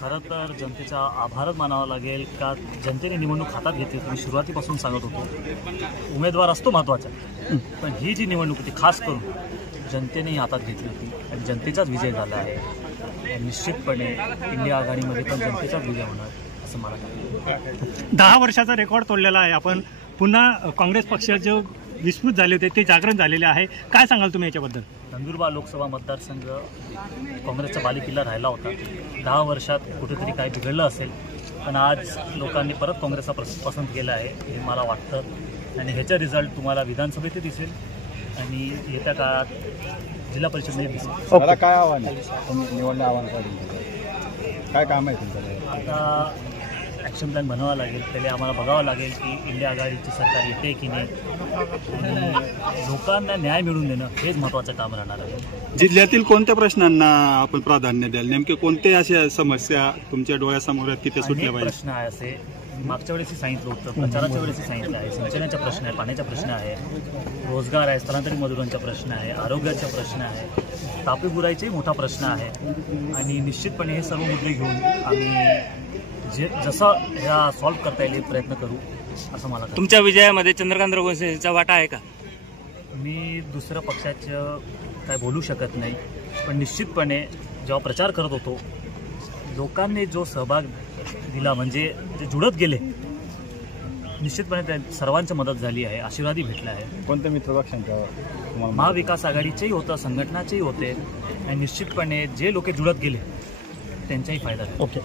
खरं तर जनतेचा आभारच मानावा लागेल का जनतेने निवडणूक हातात घेतली होती. मी सुरुवातीपासून सांगत होतो उमेदवार असतो महत्त्वाचा, पण ही जी निवडणूक होती खास करून जनतेने हातात घेतली होती आणि जनतेचाच विजय झाला आहे. निश्चितपणे इंडिया आघाडीमध्ये पण जनतेचाच विजय होणार असं मला वाटतं. 10 वर्षाचा रेकॉर्ड तोडलेला आहे आपण. पुन्हा काँग्रेस पक्षाचे विस्मृत झाले होते ते जागरण झालेले आहे. काय सांगाल तुम्ही याच्याबद्दल? नंदुरबार लोकसभा मतदारसंघ काँग्रेसचा बालेकिल्ला राहिला होता. 10 वर्षात कुठेतरी काय बिघडलं असेल, पण आज लोकांनी परत काँग्रेसला पसंत केलं आहे हे मला वाटतं आणि ह्याचा रिझल्ट तुम्हाला विधानसभेतही दिसेल आणि येत्या काळात जिल्हा परिषदेमध्ये दिसेल. मला काय आव्हान आहे निवडणं आव्हानासाठी काय काम आहे तुमचं? आता ॲक्शन प्लॅन बनवावा लागेल. पहिले आम्हाला बघावं लागेल की इंडिया आघाडीची सरकार येते की नाही आणि लोकांना न्याय मिळवून देणं हेच महत्त्वाचं काम राहणार आहे. जिल्ह्यातील कोणत्या प्रश्नांना आपण प्राधान्य द्याल? नेमके कोणते अशा समस्या तुमच्या डोळ्यासमोर आहेत की ते सुटल्या पाहिजे? प्रश्न आहे असे मागच्या वेळेसही सांगितलं होतं, प्रचाराच्या वेळेसही सांगितलं आहे. सिंचनाचा प्रश्न आहे, पाण्याचा प्रश्न आहे, रोजगार आहे, स्थलांतरित मजुरांचा प्रश्न आहे, आरोग्याचा प्रश्न आहे, तापी बुराईचाही मोठा प्रश्न आहे आणि निश्चितपणे हे सर्व मुद्दे घेऊन आम्ही जसं ह्या सॉल्व्ह करता येईल प्रयत्न करू असं मला. तुमच्या विजयामध्ये चंद्रकांत रघुवंशींचा वाटा आहे का? मी दुसऱ्या पक्षाचं काय बोलू शकत नाही, पण निश्चितपणे जेव्हा प्रचार करत होतो लोकांनी जो सहभाग दिला म्हणजे जे जुळत गेले निश्चितपणे त्या सर्वांची मदत झाली आहे, आशीर्वादही भेटला आहे. कोणत्या मित्रपक्षांच्या? महाविकास आघाडीचेही होतं, संघटनाचेही होते आणि निश्चितपणे जे लोक जुळत गेले त्यांचाही फायदा झाला. ओके.